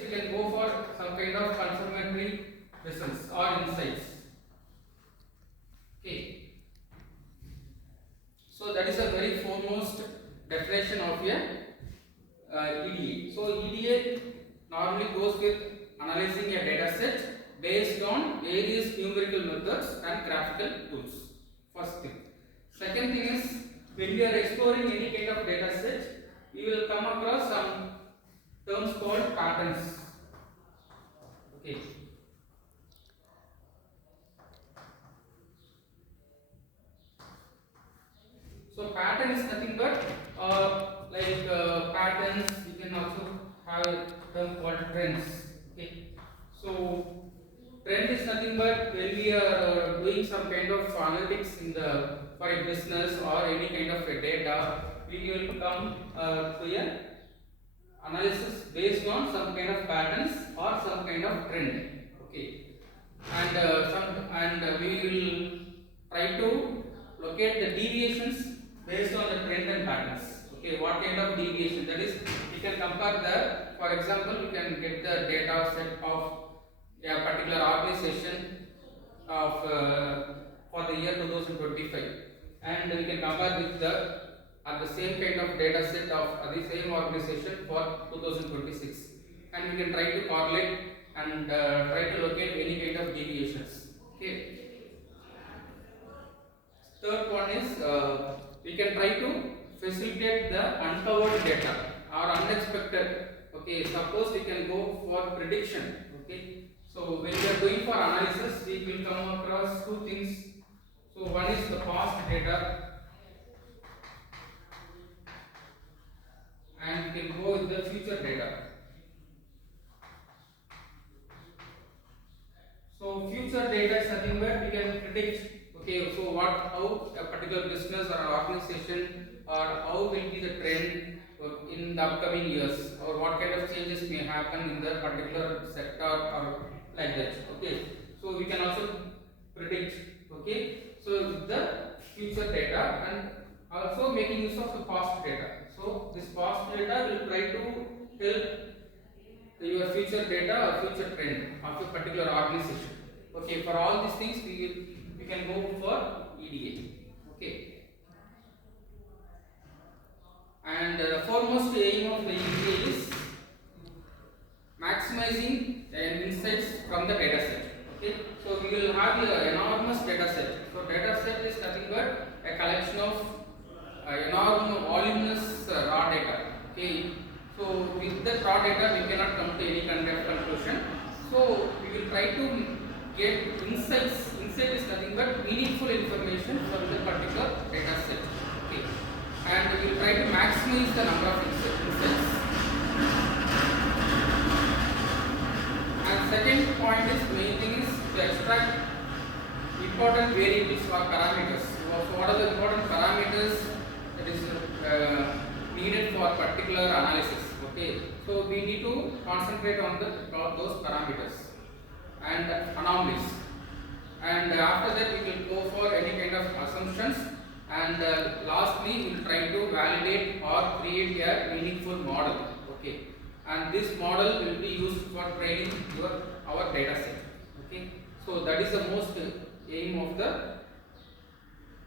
You can go for some kind of confirmatory results or insights. Okay. So that is a very foremost definition of a EDA. So EDA normally goes with analyzing a data set based on various numerical methods and graphical tools. First thing. Second thing is, when you are exploring any kind of data set, you will come across some terms called patterns. Okay. So pattern is nothing but patterns. You can also have a term called trends. Okay. So trend is nothing but when we are doing some kind of analytics in the for a business or any kind of a data, we will come to a analysis based on some kind of patterns or some kind of trend. Okay. And we will try to locate the deviations based on the trend and patterns. Okay, what kind of deviation? That is, we can compare the, for example, you can get the data set of a particular organization of for the year 2025, and we can compare with the same kind of data set of the same organization for 2026, and we can try to correlate and try to locate any kind of deviations. Okay. Third one is we can try to facilitate the uncovered data or unexpected. Okay, suppose we can go for prediction. Okay, so when we are going for analysis, we will come across two things. So one is the past data, and we can go with the future data. So future data is nothing but we can predict. Okay, so how a particular business or an organization or how will be the trend in the upcoming years, or what kind of changes may happen in the particular sector or like that. Okay, so we can also predict. Okay, so with the future data and also making use of the past data. So this past data will try to help your future data or future trend of a particular organization. Okay, for all these things we can go for EDA. Okay, and the foremost aim of the EDA is maximizing the insights from the data set. Okay, so we will have an enormous data set. So data set is nothing but a collection of enormous voluminous raw data. Okay, so with the raw data we cannot come to any kind of conclusion. So we will try to get insights. Insight is nothing but meaningful information from the particular data set. Okay, and we will try to maximize the number of insights. And second point is, main thing is to extract important variables or parameters. So what are the important parameters that is needed for particular analysis? Okay, so we need to concentrate on those parameters and anomalies, and after that we will go for any kind of assumptions, and lastly we will try to validate or create a meaningful model. Okay, and this model will be used for training our data set. Okay, so that is the most aim of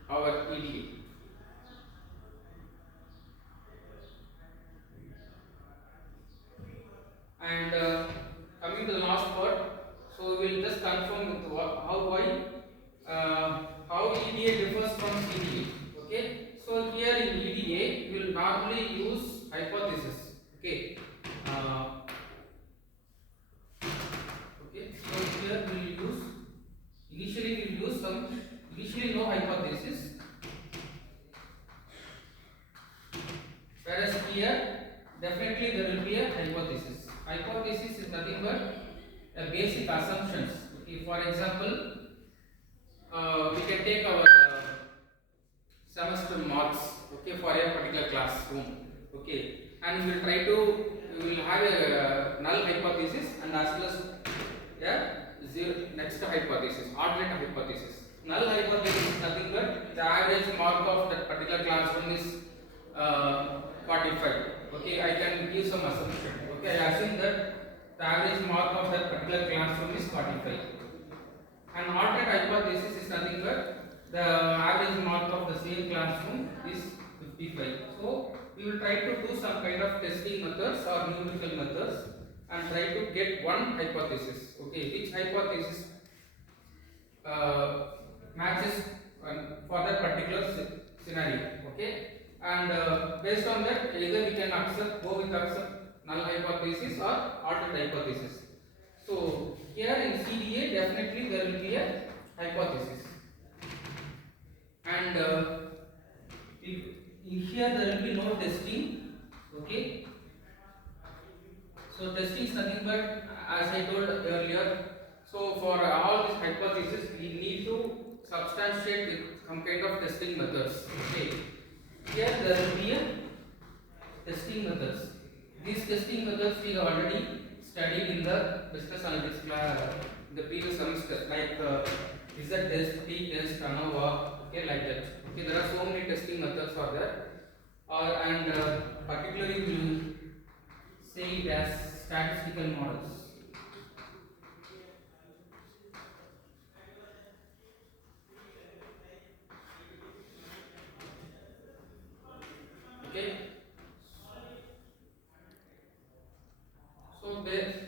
our EDA. And coming to the last part, so we will just confirm with how EDA differs from CDA. Okay, so here in EDA we will normally use hypothesis. Okay, so here we will use initially no hypothesis, whereas here definitely there will be a hypothesis. Hypothesis is nothing but a basic assumptions. Okay, for example, we can take our semester marks. Okay, for a particular classroom. Okay, and we will have a null hypothesis and as well as next hypothesis, alternate hypothesis. Null hypothesis is nothing but the average mark of that particular classroom is 45. Okay, I can give some assumption. Okay, I assume that the average mark of that particular classroom is 45. An alternate hypothesis is nothing but the average mark of the same classroom is 55. So we will try to do some kind of testing methods or numerical methods and try to get one hypothesis. Okay, which hypothesis matches for that particular scenario. Okay, and based on that, either we can go with accept null hypothesis or alternate hypothesis. So here in CDA definitely there will be a hypothesis, and here there will be no testing. Okay, so testing is nothing but, as I told earlier, so for all these hypotheses we need to substantiate with some kind of testing methods. Okay, here there will be a testing methods. These testing methods we have already studied in the business analytics class in the previous semester, like Z test, T test, ANOVA, okay, like that. Okay, there are so many testing methods for that, and particularly we will say it as statistical models. Okay.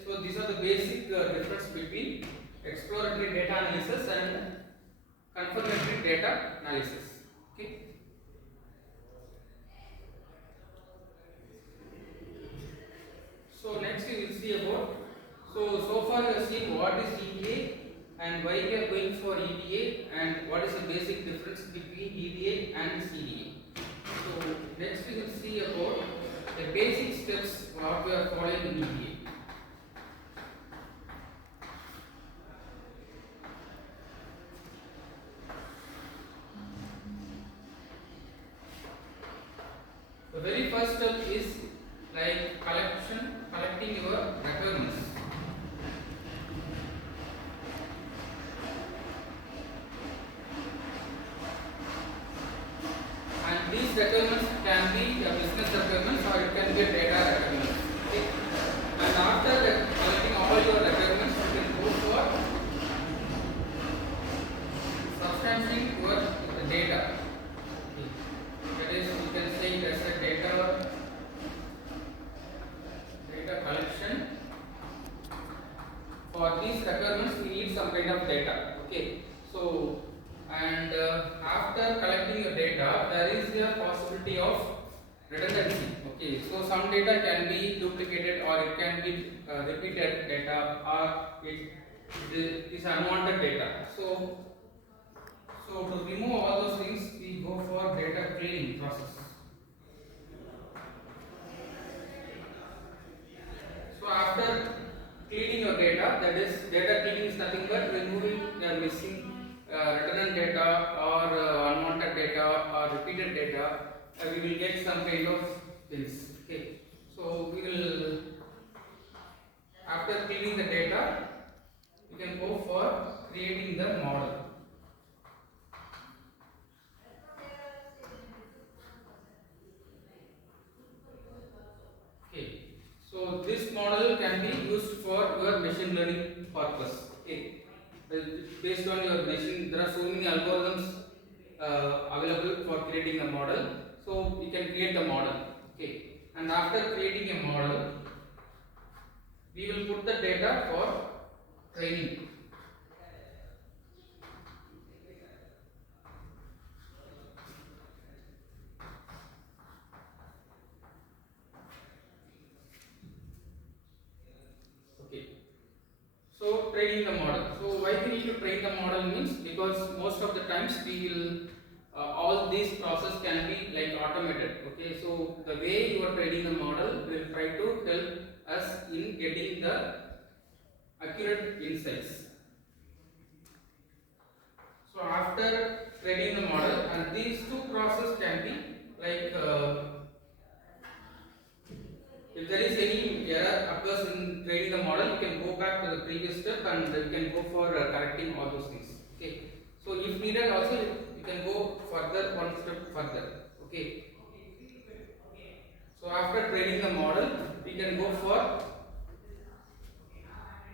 So these are the basic difference between exploratory data analysis and confirmatory data analysis. Okay. So next we will see about, so far we have seen what is EDA and why we are going for EDA and what is the basic difference between EDA and CDA. So next we will see about the basic steps what we are following in EDA. The very first step is like collecting your requirements. And these requirements can be a business requirements or it can be a data requirements. Okay. And after collecting all your requirements, you can go for substantiating your data. Okay. That is, you can say it as a data collection. For these requirements, we need some kind of data. Okay. So, and after collecting your data, there is a possibility of redundancy. Okay. So some data can be duplicated or it can be repeated data or it is unwanted data. So to remove all those things, we go for data cleaning process. So after cleaning your data, that is, data cleaning is nothing but removing the missing redundant data or unwanted data or repeated data. We will get some kind of things. Okay. So we will, after cleaning the data, we can go for creating the model. Okay. So this model can be used for your machine learning purpose. Okay. Based on your machine, there are so many algorithms available for creating a model. So we can create the model. Okay. And after creating a model, we will put the data for training. Okay. So training the model. So why we need to train the model means, because most of the times we will all these process can be like automated. Okay. So the way you are training the model will try to help us in getting the accurate insights. So after training the model, and these two processes can be like if there is any error occurs in training the model, you can go back to the previous step and you can go for correcting all those things. Okay. So if needed also you can go further, one step further. Okay. So after training the model, we can go for